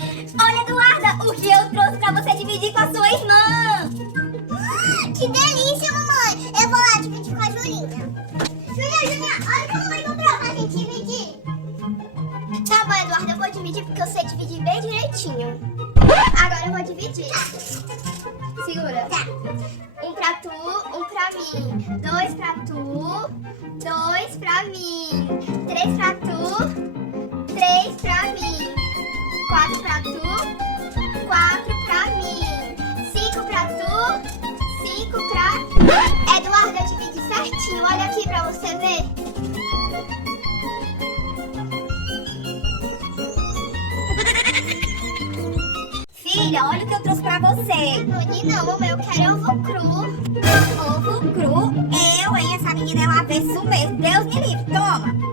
Olha, Eduarda, o que eu trouxe pra você dividir com a sua irmã. Que delícia, mamãe. Eu vou lá dividir com a Julinha. Julinha, olha o que a mamãe comprou pra gente dividir. Tá bom, Eduarda, eu vou dividir porque eu sei dividir bem direitinho. Agora eu vou dividir. Segura. Tá. Um pra tu, um pra mim. Dois pra tu, dois pra mim. Três pra tu, três pra mim. Quatro pra tu, quatro pra mim. Cinco pra tu, cinco pra... Eduarda, eu dividi certinho. Olha aqui pra você ver. Filha, olha o que eu trouxe pra você. Não, mamãe, eu quero ovo cru. Ovo cru? Eu, hein? Essa menina é um avesso mesmo. Deus me livre. Toma.